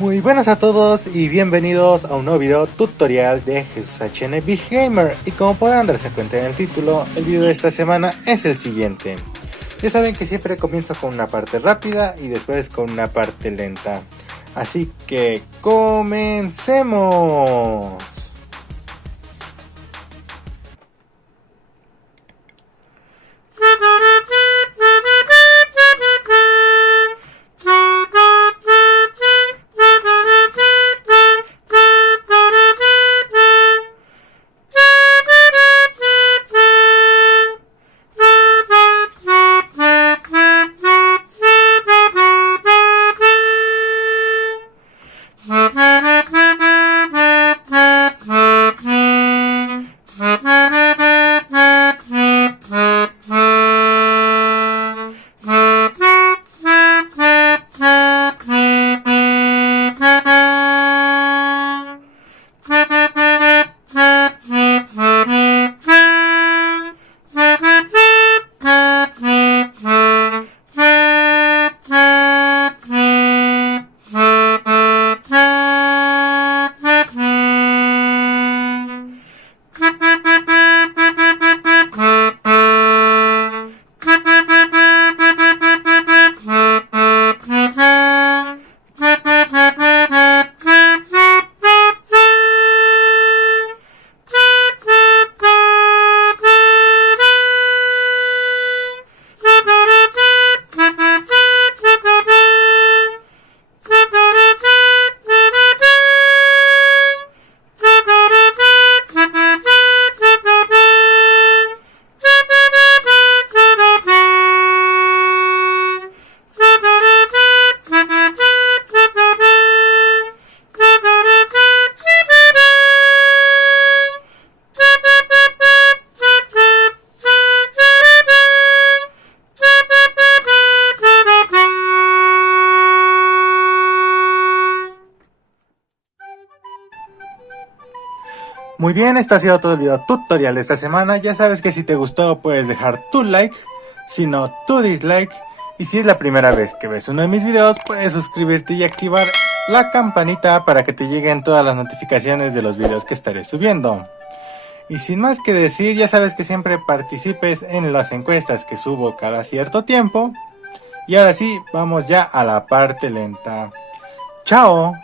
Muy buenas a todos y bienvenidos a un nuevo video tutorial de Jesús HN Big Gamer. Y como podrán darse cuenta en el título, el video de esta semana es el siguiente. Ya saben que siempre comienzo con una parte rápida y después con una parte lenta. Así que comencemos. Muy bien, este ha sido todo el video tutorial de esta semana. Ya sabes que si te gustó puedes dejar tu like, si no tu dislike. Y si es la primera vez que ves uno de mis videos, puedes suscribirte y activar la campanita para que te lleguen todas las notificaciones de los videos que estaré subiendo. Y sin más que decir, ya sabes que siempre participes en las encuestas que subo cada cierto tiempo. Y ahora sí, vamos ya a la parte lenta. ¡Chao!